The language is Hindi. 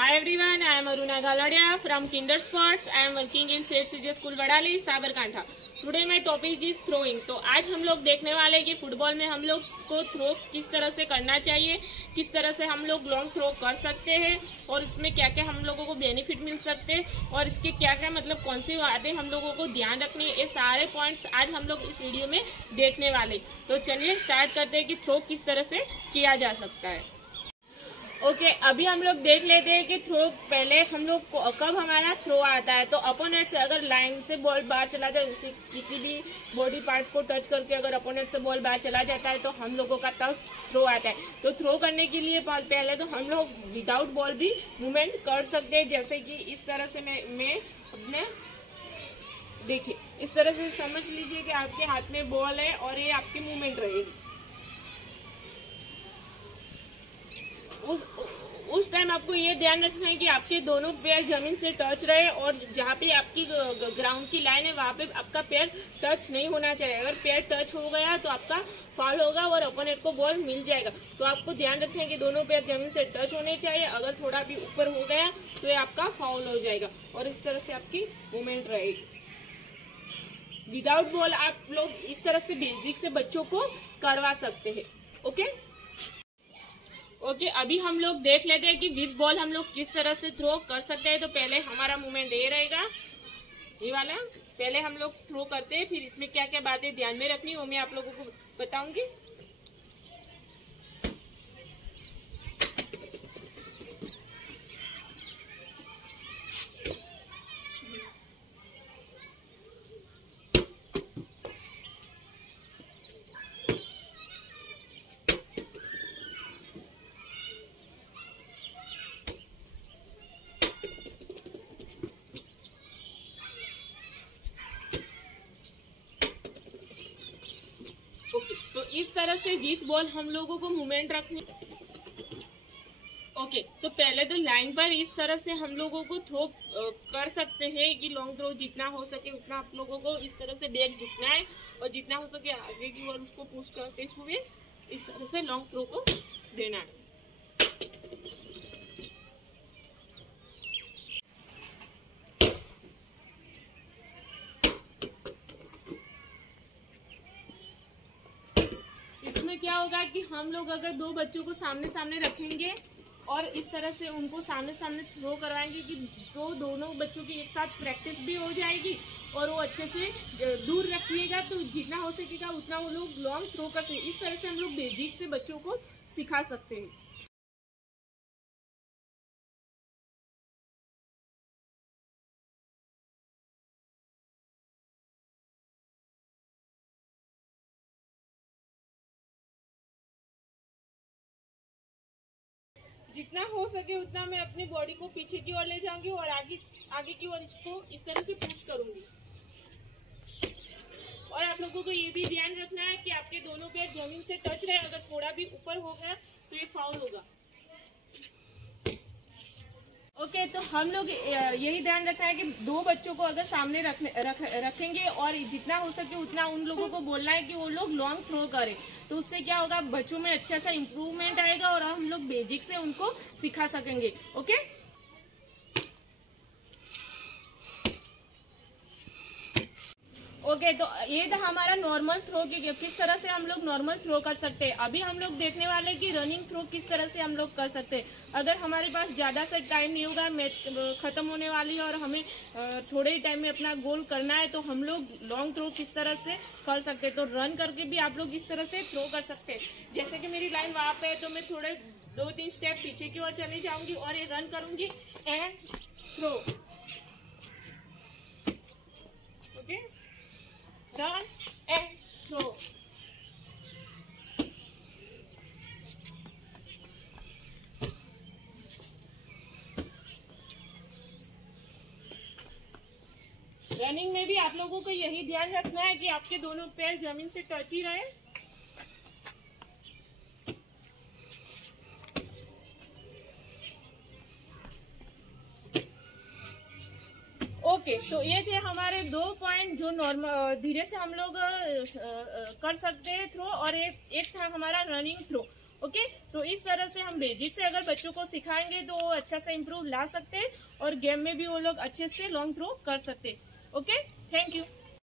Hi everyone, I am Aruna Galadia from Kinder Sports. I am working in State CJ School Vadali, Sabarkantha. Today my topic is throwing. तो आज हम लोग देखने वाले हैं कि फुटबॉल में हम लोग को थ्रो किस तरह से करना चाहिए, किस तरह से हम लोग लॉन्ग थ्रो कर सकते हैं और इसमें क्या क्या हम लोगों को बेनिफिट मिल सकते हैं और इसके क्या क्या मतलब कौन सी बातें हम लोगों को ध्यान रखनी है, ये सारे पॉइंट्स आज हम लोग इस वीडियो में देखने वाले। तो चलिए स्टार्ट करते हैं कि थ्रो किस तरह से किया जा सकता है। ओके, अभी हम लोग देख लेते हैं कि थ्रो पहले हम लोग कब हमारा थ्रो आता है। तो अपोनेंट से अगर लाइन से बॉल बाहर चला जाए, उसी किसी भी बॉडी पार्ट्स को टच करके अगर अपोनेंट से बॉल बाहर चला जाता है तो हम लोगों का तब थ्रो आता है। तो थ्रो करने के लिए पहले तो हम लोग विदाउट बॉल भी मूवमेंट कर सकते हैं, जैसे कि इस तरह से मैं अपने देखिए इस तरह से समझ लीजिए कि आपके हाथ में बॉल है और ये आपकी मूवमेंट रहेगी। उस टाइम आपको ये ध्यान रखना है कि आपके दोनों पैर जमीन से टच रहे और जहाँ पे आपकी ग्राउंड की लाइन है वहाँ पे आपका पैर टच नहीं होना चाहिए। अगर पैर टच हो गया तो आपका फाउल होगा और अपोनेंट को बॉल मिल जाएगा। तो आपको ध्यान रखना है कि दोनों पैर जमीन से टच होने चाहिए। अगर थोड़ा भी ऊपर हो गया तो ये आपका फाउल हो जाएगा और इस तरह से आपकी मूवमेंट रहेगी। विदाउट बॉल आप लोग इस तरह से बेसिक से बच्चों को करवा सकते हैं। ओके, अभी हम लोग देख लेते हैं कि विद बॉल हम लोग किस तरह से थ्रो कर सकते हैं। तो पहले हमारा मूवमेंट ये रहेगा, ये वाला। पहले हम लोग थ्रो करते हैं, फिर इसमें क्या क्या बातें ध्यान में रखनी वो मैं आप लोगों को बताऊंगी। तो इस तरह से विथ बॉल हम लोगों को मूवमेंट रखनी। ओके, तो पहले तो लाइन पर इस तरह से हम लोगों को थ्रो कर सकते हैं कि लॉन्ग थ्रो जितना हो सके उतना आप लोगों को इस तरह से बैक झुकना है और जितना हो सके आगे की ओर उसको पुश करते हुए इस तरह से लॉन्ग थ्रो को देना है। क्या होगा कि हम लोग अगर दो बच्चों को सामने सामने रखेंगे और इस तरह से उनको सामने सामने थ्रो करवाएंगे कि तो दोनों बच्चों की एक साथ प्रैक्टिस भी हो जाएगी और वो अच्छे से दूर रखिएगा तो जितना हो सकेगा उतना वो लोग लॉन्ग थ्रो कर सकें। इस तरह से हम लोग बेसिक से बच्चों को सिखा सकते हैं। जितना हो सके उतना मैं अपनी बॉडी को पीछे की ओर ले जाऊंगी और आगे की ओर इसको इस तरह से पुश करूंगी। और आप लोगों को ये भी ध्यान रखना है कि आपके दोनों पैर जमीन से टच रहे। अगर थोड़ा भी ऊपर हो गया तो ये फाउल होगा। ओके, तो हम लोग यही ध्यान रखना है कि दो बच्चों को अगर सामने रखेंगे और जितना हो सके उतना उन लोगों को बोलना है कि वो लोग लॉन्ग थ्रो करें। तो उससे क्या होगा, बच्चों में अच्छा सा इम्प्रूवमेंट आएगा और हम लोग बेसिक से उनको सिखा सकेंगे। ओके, तो ये था हमारा नॉर्मल थ्रो की किस तरह से हम लोग नॉर्मल थ्रो कर सकते हैं। अभी हम लोग देखने वाले कि रनिंग थ्रो किस तरह से हम लोग कर सकते हैं। अगर हमारे पास ज़्यादा सा टाइम नहीं होगा, मैच खत्म होने वाली है और हमें थोड़े ही टाइम में अपना गोल करना है, तो हम लोग लॉन्ग थ्रो किस तरह से कर सकते हैं। तो रन करके भी आप लोग इस तरह से थ्रो कर सकते हैं। जैसे कि मेरी लाइन वहाँ पे है तो मैं थोड़े 2-3 स्टेप पीछे की ओर चली जाऊंगी और ये रन करूंगी and throw. Okay, run and throw. Running में भी आप लोगों को यही ध्यान रखना है कि आपके दोनों पैर जमीन से टच ही रहे। ओके, तो ये थे हमारे 2 पॉइंट जो नॉर्मल धीरे से हम लोग कर सकते हैं थ्रो, और एक था हमारा रनिंग थ्रो। ओके, तो इस तरह से हम बेसिक से अगर बच्चों को सिखाएंगे तो वो अच्छा सा इम्प्रूव ला सकते हैं और गेम में भी वो लोग अच्छे से लॉन्ग थ्रो कर सकते हैं। Okay, thank you.